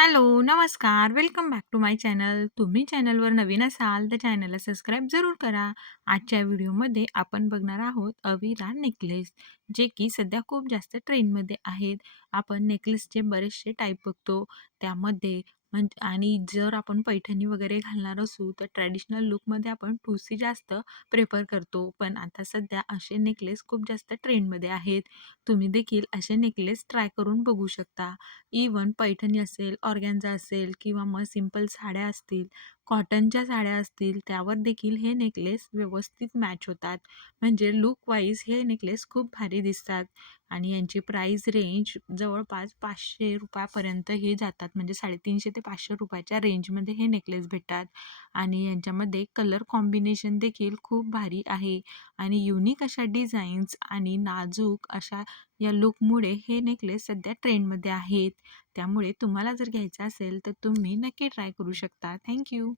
Hello, नमस्कार. Welcome back to my channel. तुम्ही चॅनलवर नवीन असाल तर चॅनलला सबस्क्राईब जरूर करा. आजच्या व्हिडिओमध्ये आपण बघणार आहोत अविरा नेकलेस, जे की सध्या खूप जास्त ट्रेंडमध्ये आहेत. आपण नेकलेसचे बरेचसे टाईप बघतो. त्यामध्ये आणि जर आपण पैठणी वगैरे घालणार असू तर ट्रॅडिशनल लूकमध्ये आपण ठुसी जास्त प्रेफर करतो. पण आता सध्या असे नेकलेस खूप जास्त ट्रेंडमध्ये आहेत. तुम्ही देखील असे नेकलेस ट्राय करून बघू शकता. इवन पैठणी असेल, ऑर्गॅन्झा असेल किंवा मग सिंपल साड्या असतील, कॉटनच्या साड्या असतील, त्यावर देखील हे नेकलेस व्यवस्थित मॅच होतात. म्हणजे लूक वाईज हे नेकलेस खूप भारी दिसतात आणि यांची प्राईस रेंज जवळपास ₹500 हे जातात. म्हणजे ₹350 ते ₹500 रेंजमध्ये हे नेकलेस भेटतात आणि यांच्यामध्ये कलर कॉम्बिनेशन देखील खूप भारी आहे आणि युनिक अशा डिझाईन्स आणि नाजूक अशा या लूकमुळे हे नेकलेस सध्या ट्रेंडमध्ये आहेत. त्यामुळे तुम्हाला जर घ्यायचं असेल तर तुम्ही नक्की ट्राय करू शकता. Thank you.